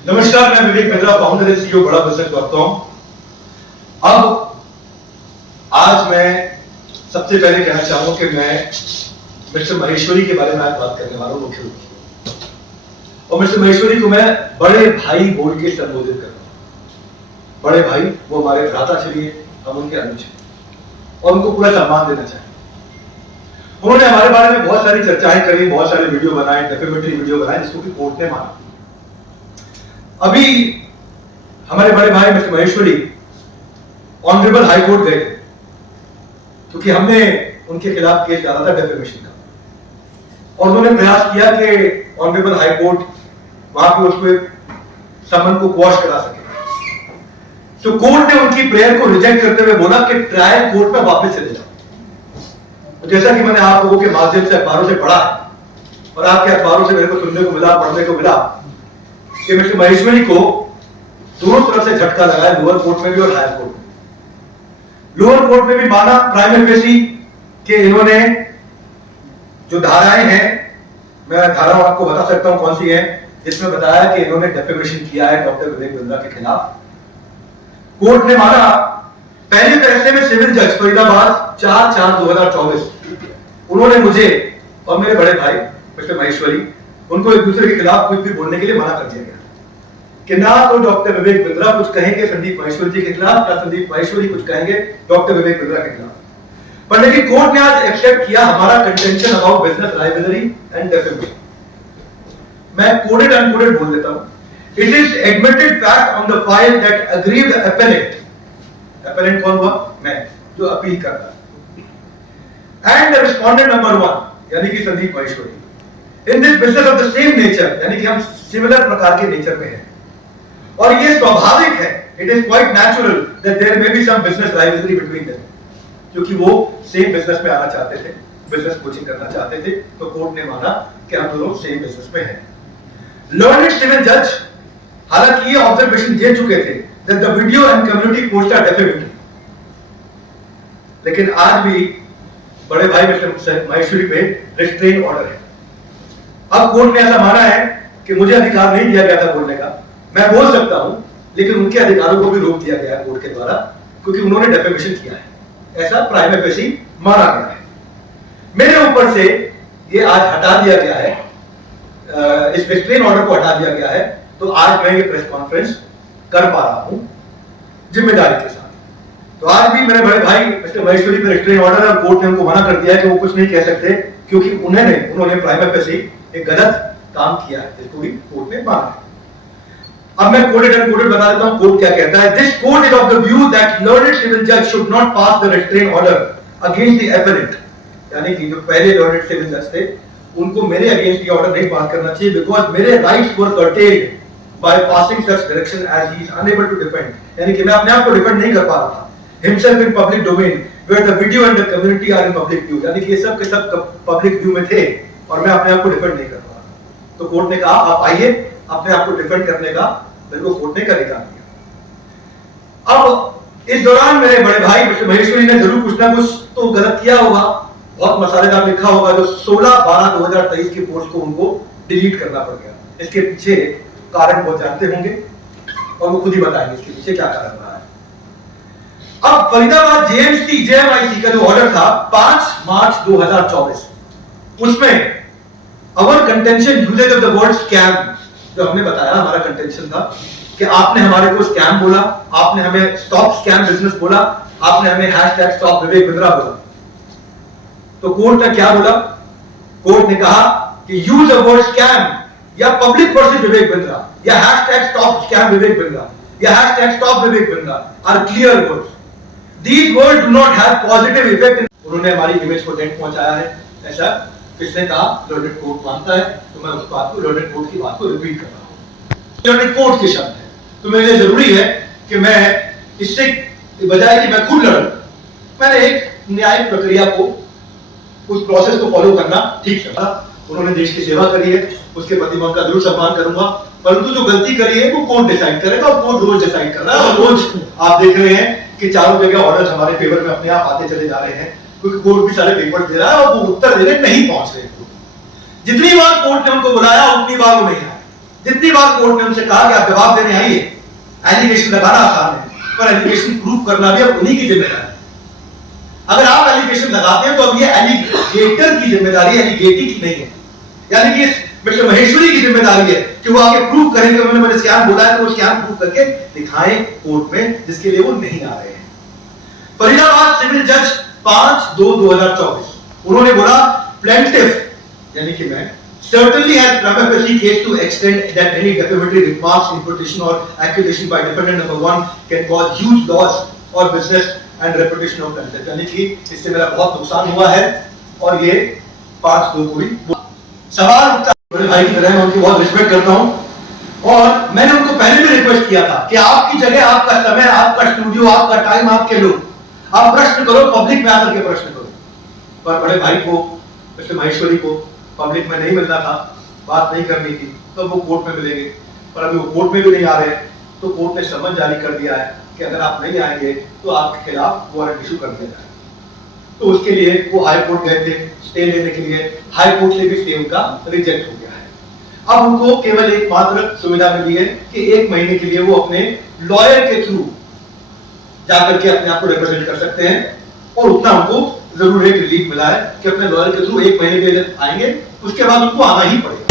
नमस्कार, मैं Vivek Bindra, founder and CEO बड़ा बिजनेस करता हूं। अब आज मैं सबसे पहले कहना चाहूंगा कि मैं मिस्टर महेश्वरी के बारे में आज बात करने वाला हूं मुख्य रूप से। और मिस्टर महेश्वरी को मैं बड़े भाई बोल के संबोधित करता हूं। बड़े भाई, वो हमारे भ्राता चलिए, हम उनके अनुज हैं और उनको पूरा सम्मान देना चाहिए। उन्होंने हमारे बारे में बहुत सारी चर्चाएं करी, बहुत सारे वीडियो बनाए, डेफेमेटरी वीडियो बनाए, जिसको कि कोर्ट ने माना। अभी हमारे बड़े भाई mister Maheshwari honourable high court गए थे, क्योंकि हमने उनके खिलाफ केस डाला था डेफेमेशन का, और उन्होंने प्रयास किया कि ऑनरेबल हाई कोर्ट वहां पे उसको समन को क्वॉश करा सके। तो कोर्ट ने उनकी प्रेयर को रिजेक्ट करते हुए बोला कि ट्रायल कोर्ट में वापस चले जाओ। जैसा कि मैंने आप लोगों के माध्यम से अखबारों से पढ़ा है और आपके अखबारों से मेरे को सुनने को मिला, पढ़ने को मिला कि मिस्टर महेश्वरी को दोनों तरफ से झटका लगा है, लोअर कोर्ट में भी और हायर कोर्ट में। लोअर कोर्ट में भी माना प्राइमा फेसी कि इन्होंने जो धाराएं हैं, मैं धाराएं आपको बता सकता हूं कौन सी है, जिसमें बताया कि इन्होंने डेफेमेशन किया है डॉक्टर विवेक बिंद्रा के खिलाफ। कोर्ट ने माना पहले फैसले में सिविल जज फरीदाबाद 4/4/2024 उन्होंने मुझे और मेरे बड़े भाई मिस्टर महेश्वरी उनको एक दूसरे के खिलाफ कुछ भी बोलने के लिए मना कर दिया गया कि ना तो डॉक्टर विवेक बिंद्रा कुछ कहेंगे संदीप महेश्वरी जी के खिलाफ, ना संदीप महेश्वरी कुछ कहेंगे डॉक्टर विवेक बिंद्रा के खिलाफ। पर लेकिन कोर्ट ने आज एक्सेप्ट किया हमारा contention about business rivalry and defamation. मैं कोडेड अनकोडेड बोल देता हूं। It is admitted fact on the file that aggrieved appellant, appellant कौन हुआ? मैं, जो अपील कर रहा, एंड द रिस्पोंडेंट नंबर 1 यानी कि Sandeep Maheshwari in this business of the same nature, यानी कि हम सिमिलर प्रकार के नेचर में हैं, और ये स्वाभाविक है, it is quite natural that there may be some business rivalry between them, क्योंकि वो सेम बिजनेस में आना चाहते थे, बिजनेस कोचिंग करना चाहते थे, तो कोर्ट ने माना कि हम दोनों सेम बिजनेस में हैं। लर्नेड सिविल जज हालांकि ये ऑब्जर्वेशन दे चुके थे that the video and community posts are defamatory, लेकिन आज भी बड़े भाई मिस्टर महेश्वरी पे रिस्ट्रेन ऑर्डर है। अब कोर्ट ने ऐसा माना है कि मुझे अधिकार नहीं दिया गया था बोलने का, मैं बोल सकता हूं, लेकिन उनके अधिकारों को भी रोक दिया गया है कोर्ट के द्वारा, क्योंकि उन्होंने डेफेमेशन किया है, ऐसा प्राइमा फेसी माना गया है। मेरे ऊपर से ये आज हटा दिया गया है, इस रिस्ट्रेन ऑर्डर को हटा दिया गया है, तो आज मैं ये प्रेस कॉन्फ्रेंस कर पा रहा हूं जिम्मेदारी के साथ। तो आज भी मेरे बड़े भाई मिस्टर महेश्वरी पर रिस्ट्रेन ऑर्डर है और कोर्ट ने उनको मना कर दिया है कि वो कुछ नहीं कह सकते, क्योंकि उन्होंने प्राइमा फेसी एक गलत काम किया है, जिसको भी कोर्ट ने माना है। अब मैं कोडेड एंड कोडेड बता देता हूं कोर्ट क्या कहता है। This court is of the view that learned civil जज should not pass the restrain order against the appellant, यानी कि जो पहले लर्नेड सिविल जज थे उनको मेरे अगेंस्ट ये ऑर्डर नहीं पास करना चाहिए, बिकॉज मेरे rights were curtailed by passing such direction as he is unable to defend, यानी कि मैं अपने आप को डिफेंड नहीं कर पा रहा था himself in public domain where the video and the community are in public view, यानी कि ये सब के सब पब्लिक व्यू में थे और मैं अपने आप को डिफेंड नहीं कर पा रहा। तो कोर्ट ने कहा आप आइए, अपने आप को डिफेंड करने का मेरे को कोर्ट ने कर अधिकार दिया। अब इस दौरान मेरे बड़े भाई मिस्टर महेश्वरी ने जरूर कुछ ना कुछ तो गलत किया होगा, बहुत मसालेदार लिखा होगा, जो 16/12/2023 के पोस्ट को उनको डिलीट करना पड़ गया। इसके पीछे कारण वो जानते होंगे और वो खुद ही बताएंगे इसके पीछे क्या कारण रहा है। अब फरीदाबाद जेएमआईसी का जो ऑर्डर था 5 मार्च 2024, उसमें our contention uses of the word scam, जो हमने बताया हमारा कंटेंशन था कि आपने हमारे को स्कैम बोला, आपने हमें स्टॉप स्कैम बिजनेस बोला, आपने हमें हैशटैग स्टॉप विवेक बिंद्रा बोला। तो कोर्ट ने क्या बोला? कोर्ट ने कहा कि यूज द वर्ड स्कैम या पब्लिक वर्सेस विवेक बिंद्रा या hashtag stop scam Vivek Bindra या hashtag stop Vivek Bindra are clear words, these words do not have positive effect. उन्होंने हमारी इमेज को डेंट पहुंचाया है, ऐसा किसने कहा? लर्नेड कोर्ट मानता है, तो मैं उस बात को लर्नेड कोर्ट की बात को रिपीट कर रहा हूं। लर्नेड कोर्ट के शब्द है, तो मेरे लिए जरूरी है कि मैं इससे बजाय कि मैं खुद लड़ूं, मैंने एक न्यायिक प्रक्रिया को, उस प्रोसेस को फॉलो करना ठीक समझा। उन्होंने देश की सेवा करी है, उसके प्रति मैं उनका जरूर सम्मान करूंगा, परंतु जो गलती करी है वो कोर्ट डिसाइड करेगा और कोर्ट रोज डिसाइड कर रहा है। और रोज आप देख रहे हैं कि चारों जगह ऑर्डर्स हमारे फेवर में अपने आप आते चले जा रहे हैं, क्योंकि कोर्ट भी सारे पेपर दे रहा है और वो उत्तर देने नहीं पहुंच रहे। जितनी बार कोर्ट ने उनको बुलाया उतनी बार वो नहीं आए। जितनी बार कोर्ट ने उनसे कहा कि आप जवाब देने आइए, एलिगेशन लगाना आसान है, पर एलिगेशन प्रूव करना भी अब उन्हीं की जिम्मेदारी है। अगर आप एलिगेशन लगाते हैं तो अब ये एलिगेटर की जिम्मेदारी, एलिगेटी की नहीं है। यानी कि मिस्टर महेश्वरी की जिम्मेदारी है कि वो आगे प्रूव करेंगे, उन्होंने मुझे स्कैम बोला है तो वो स्कैम प्रूव करके दिखाएं कोर्ट में, जिसके लिए वो नहीं आ रहे हैं। फरीदाबाद सिविल जज 5/2/2024 उन्होंने बोला प्लेंटिफ यानी कि मैं certainly has prima facie case to extend that any defamatory remarks, imputation or accusation by defendant number 1 can cause huge loss or business and reputation of plaintiff। यानी कि इससे मेरा बहुत नुकसान हुआ है और ये 5/2 को भी सवाल उठता है। बड़े भाई की तरह मैं उनकी बहुत रिस्पेक्ट करता हूं और मैंने उनको पहले भी रिक्वेस्ट किया था कि आपकी जगह, आपका समय, आपका स्टूडियो, आपका टाइम, आपके लोग, आप प्रश्न करो, पब्लिक में आकर के प्रश्न करो। पर बड़े भाई को, मिस्टर महेश्वरी को पब्लिक में नहीं मिलना था, बात नहीं करनी थी, तो वो कोर्ट में मिलेंगे। पर अभी वो कोर्ट में भी नहीं आ रहे, तो कोर्ट ने समन जारी कर दिया है कि अगर आप नहीं आएंगे तो आपके खिलाफ वारंट इशू कर दिया जाएगा। तो उसके लिए वो हाई कोर्ट गए थे स्टे लेने के लिए, हाई कोर्ट से भी स्टे उनका रिजेक्ट हो गया है। अब उनको केवल एक मात्र सुविधा मिली है कि 1 महीने के लिए वो अपने लॉयर के थ्रू जाकर के अपने आप को रिप्रेजेंट कर सकते हैं, और उतना उनको जरूर एक रिलीफ मिला है कि अपने लॉयर के थ्रू 1 महीने के लिए आएंगे, उसके बाद उनको आना ही पड़ेगा।